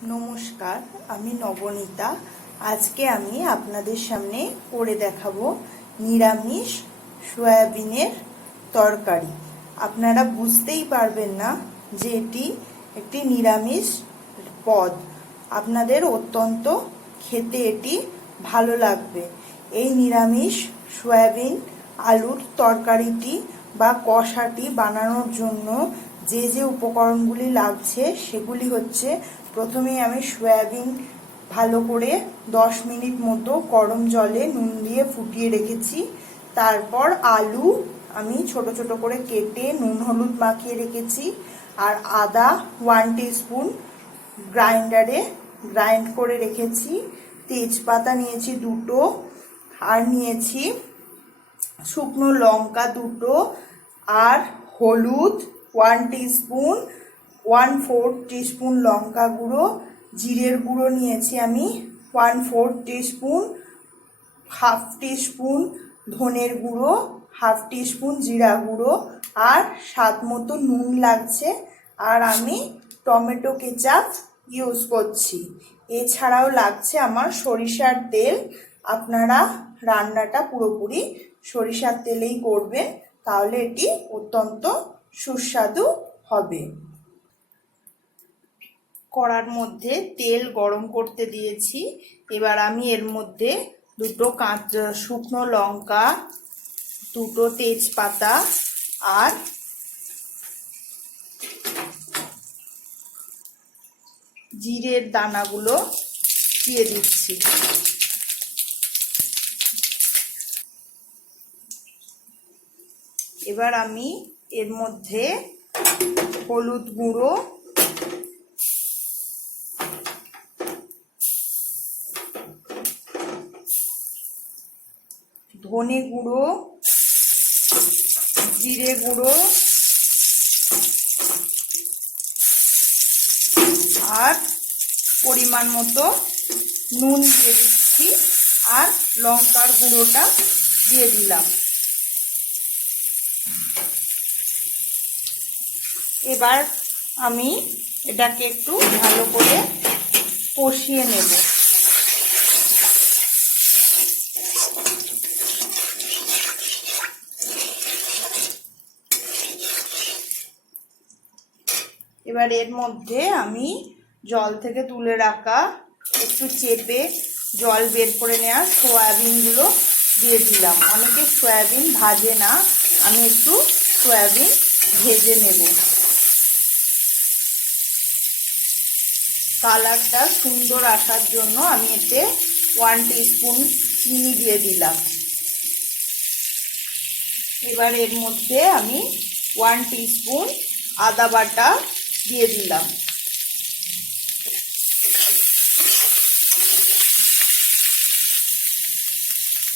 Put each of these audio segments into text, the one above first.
नमस्कार, आमी नवनीता। आज के आमी आपनादेर सामने करे देखाबो निरामिष सोयाबिनेर तरकारी। आपनारा बुझतेई पारबेन ना जे एटी एकटी निरामिष पद। आपनादेर अत्यंत खेते एटी भालो लागबे। এই নিরামিষ সোয়াবিন আলুর তরকারিটি বা কষাটি বানানোর জন্য যে যে উপকরণগুলি লাগছে সেগুলি হচ্ছে, প্রথমেই আমি সোয়াবিন ভালো করে 10 মিনিট মতো গরম জলে নুন দিয়ে ফুটিয়ে রেখেছি। তারপর আলু আমি ছোট ছোট করে কেটে নুন হলুদ মাখিয়ে রেখেছি। আর আদা 1 টিস্পুন গ্রাইন্ডারে গ্রাইন্ড করে রেখেছি। তেজপাতা নিয়েছি দুটো, আর নিয়েছি শুকনো লঙ্কা দুটো, আর হলুদ 1 টিস্পুন, 1/4 টিস্পুন লঙ্কা গুঁড়ো, জিরের গুঁড়ো নিয়েছি আমি 1/4 টিস্পুন, 1/2 টিস্পুন ধনের গুঁড়ো, 1/2 টিস্পুন জিরা গুঁড়ো, আর স্বাদ মতো নুন লাগছে। আর আমি টমেটো কেচাপ ইউজ করছি। এছাড়াও লাগছে আমার সরিষার তেল। আপনারা রান্নাটা পুরোপুরি সরিষার তেলেই করবেন, তাহলে এটি অত্যন্ত সুস্বাদু হবে। কড়ার মধ্যে তেল গরম করতে দিয়েছি। এবার আমি এর মধ্যে দুটো শুকনো লঙ্কা, দুটো তেজপাতা আর জিরের দানাগুলো দিয়ে দিচ্ছি। এবার আমি এর মধ্যে হলুদ গুঁড়ো, ধনে গুঁড়ো, জিরে গুঁড়ো আর পরিমাণ মতো নুন দিয়ে দিচ্ছি, আর লঙ্কার গুঁড়োটা দিয়ে দিলাম। এবার আমি এটাকে একটু ভালো করে কষিয়ে নেব। এবার এর মধ্যে আমি জল থেকে তুলে রাখা একটু চেপে জল বের করে নেওয়া সয়াবিনগুলো দিয়ে দিলাম। অনেকে সয়াবিন ভাজে না, আমি একটু সয়াবিন ভেজে নেব। কালারটা সুন্দর আসার জন্য আমি এতে 1 টিস্পুন চিনি দিয়ে দিলাম। এবার এর মধ্যে আমি 1 টিস্পুন আদা বাটা দিয়ে দিলাম।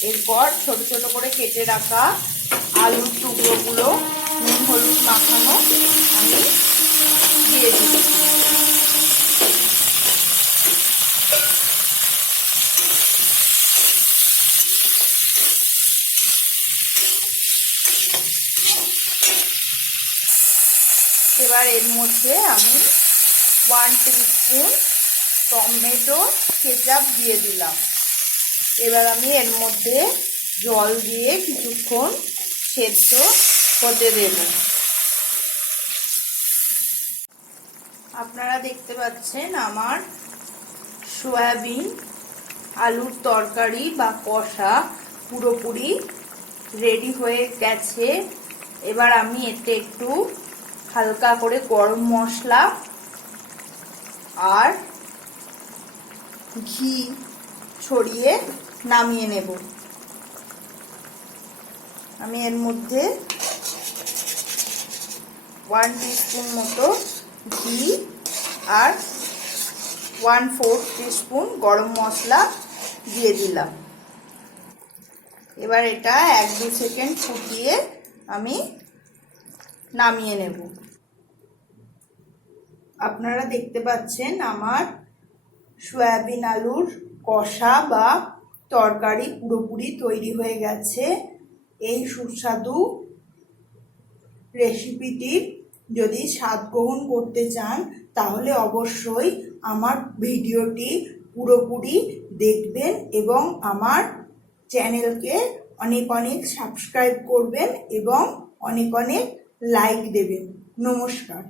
এরপর ছোট ছোট করে কেটে রাখা আলুর টুকরোগুলো নুন হলুদ মাখানো আমি দিয়ে দিচ্ছি। এবার এর মধ্যে আমি 1 টিস্পুন টমেটো কেচাপ দিয়ে দিলাম। এবার আমি এর মধ্যে জল দিয়ে কিছুক্ষণ সেদ্ধ হতে দেব। আপনারা দেখতে পাচ্ছেন আমার সয়াবিন আলুর তরকারি বা কষা পুরোপুরি রেডি হয়ে গেছে। এবার আমি এতে একটু হালকা করে গরম মশলা আর ঘি ছড়িয়ে নামিয়ে নেব। আমি এর মধ্যে 1 টিস্পুন মতো ঘি আর 1/4 টিস্পুন গরম মশলা দিয়ে দিলাম। এবার এটা 1-2 সেকেন্ড ফুটিয়ে আমি নামিয়ে নেব। আপনারা দেখতে পাচ্ছেন আমার সয়াবিন আলুর কষা বা তরকারি পুরোপুরি তৈরি হয়ে গেছে। এই সুস্বাদু রেসিপিটির যদি স্বাদ গ্রহণ করতে চান তাহলে অবশ্যই আমার ভিডিওটি পুরোপুরি দেখবেন এবং আমার চ্যানেলকে অনেক অনেক সাবস্ক্রাইব করবেন এবং অনেক অনেক লাইক দেবেন। নমস্কার।